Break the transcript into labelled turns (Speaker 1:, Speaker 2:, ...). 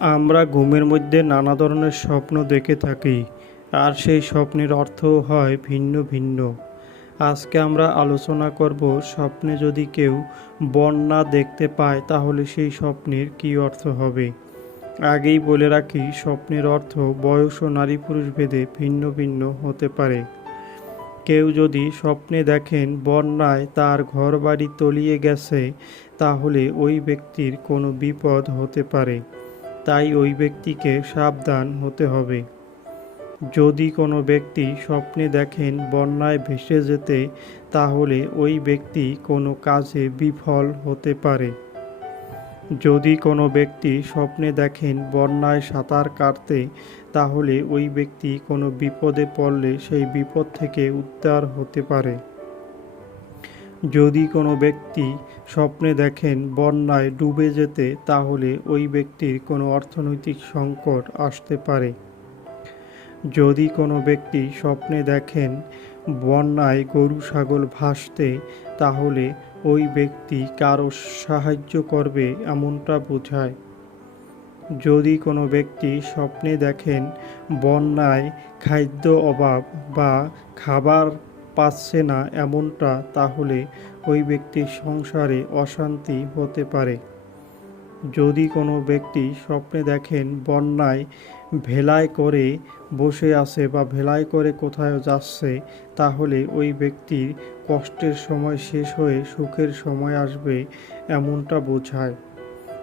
Speaker 1: আমরা ঘুমের মধ্যে নানা ধরনের স্বপ্ন দেখে থাকি, আর সেই স্বপ্নের অর্থও হয় ভিন্ন ভিন্ন। আজকে আমরা আলোচনা করব স্বপ্নে যদি কেউ বন্যা দেখতে পায়, তাহলে সেই স্বপ্নের কী অর্থ হবে? আগেই বলে রাখি, স্বপ্নের অর্থ বয়স ও নারী পুরুষ ভেদে ভিন্ন ভিন্ন হতে পারে। কেউ যদি স্বপ্নে দেখেন বন্যায় তার ঘরবাড়ি তলিয়ে গেছে, তাহলে ওই ব্যক্তির কোনো বিপদ হতে পারে। তাই ওই ব্যক্তিকে সাবধান হতে হবে। যদি কোনো ব্যক্তি স্বপ্নে দেখেন বন্যায় ভেসে যেতে, তাহলে ওই ব্যক্তি কোনো কাজে বিফল হতে পারে। যদি কোনো ব্যক্তি স্বপ্নে দেখেন বন্যায় সাঁতার কাটতে, তাহলে ওই ব্যক্তি কোনো বিপদে পড়লে সেই বিপদ থেকে উদ্ধার হতে পারে। যদি কোনো ব্যক্তি স্বপ্নে দেখেন বন্যায় ডুবে যেতে, তাহলে ওই ব্যক্তির কোনো অর্থনৈতিক সংকট আসতে পারে। যদি কোনো ব্যক্তি স্বপ্নে দেখেন বন্যায় গরু, ছাগল ভাসতে, তাহলে ওই ব্যক্তি কারও সাহায্য করবে এমনটা বোঝায়। যদি কোনো ব্যক্তি স্বপ্নে দেখেন বন্যায় খাদ্য অভাব বা খাবার পাচ্ছে না এমনটা তাহলে ওই ব্যক্তির সংসারে অশান্তি হতে পারে। যদি কোনো ব্যক্তি স্বপ্নে দেখেন বন্যায় ভেলায় করে বসে আছে বা ভেলায় করে কোথায় যাচ্ছে, তাহলে ওই ব্যক্তির কষ্টের সময় শেষ হয়ে সুখের সময় আসবে এমনটা বোঝায়।